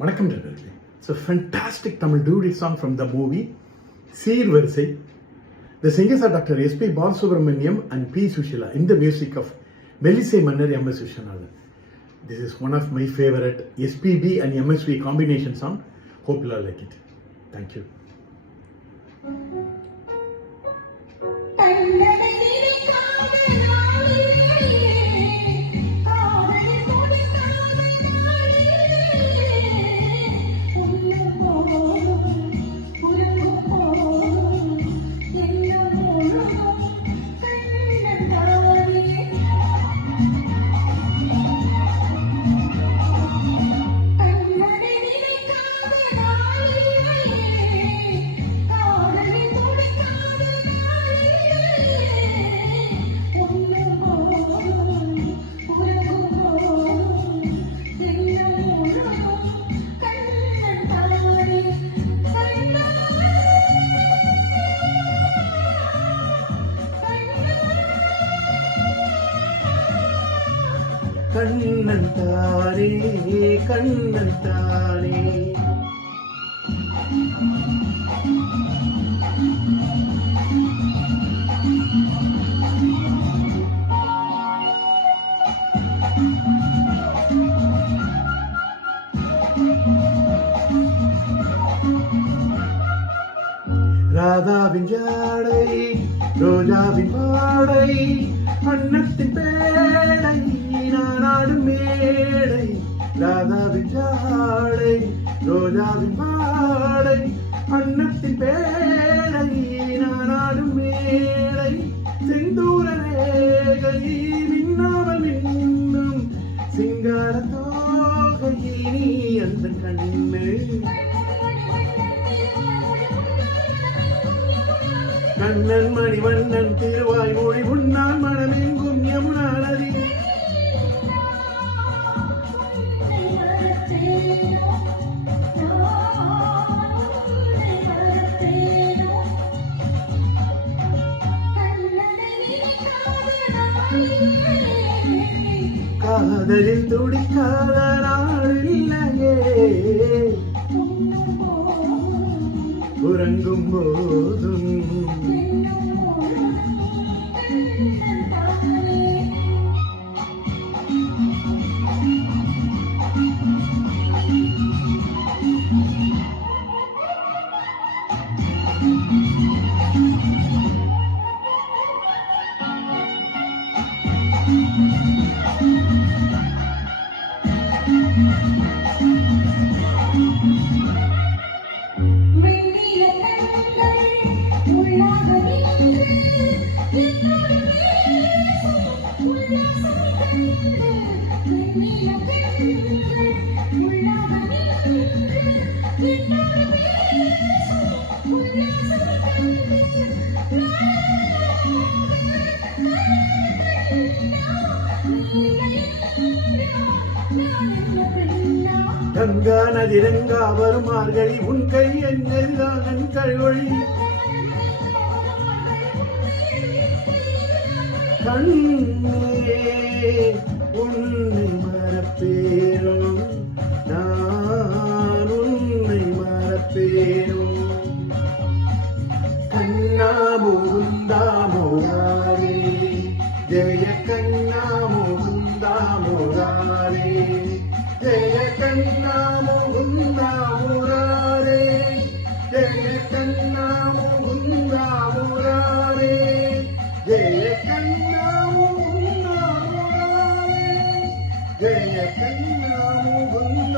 வணக்கம் நண்பர்களே. It's a fantastic Tamil duet song from the movie Seervarisai. The singers are Dr. S.P. Balasubramaniam and P. Sushila in the music of Melissai Mannar M.S. Vishwanath. This is one of my favorite SPB and MSV combination song. Hope you all like it. Thank you. Kannan தாரே கண்ணன் தாரே ராதாவின் ஜாடை ரோஜாவின் பாடை அன்னத்தின் பேடை நானாடும் மேடை. ராதாவின் ஜாடை ரோஜாவின் பாடை அன்னத்தின் பேடை நானாடும் மேடை. செந்தூர ரேகை மின்னாமல் மின்னும் சிங்கார தோகை நீ அந்த கண்ணு. கண்ணன் மணிவண்ணன் திருவாய் மொழி உண்ணான் மனமெங்கும் யமுனா நதி. காதலில் துடிக்காத நாளில்லையே உறங்கும் போதும் கங்கா நதி ரங்கா வரும் மார்கழி உன் கை என்னதான் கழுவழி. கண்ணே உன்னை மறப்பேனோ நான் உன்னை மறப்பேனோ. கண்ணா முகுந்தா முராரே ஜெய கண்ணா முகுந்தா முராரே ஜெய கண்ணா முகுந்தா முராரே ஜெய கண்ணா முகுந்தா முராரே ஜெய கண்ணா முகுந்தா முராரே ஜெய கண்ணா முகுந்தா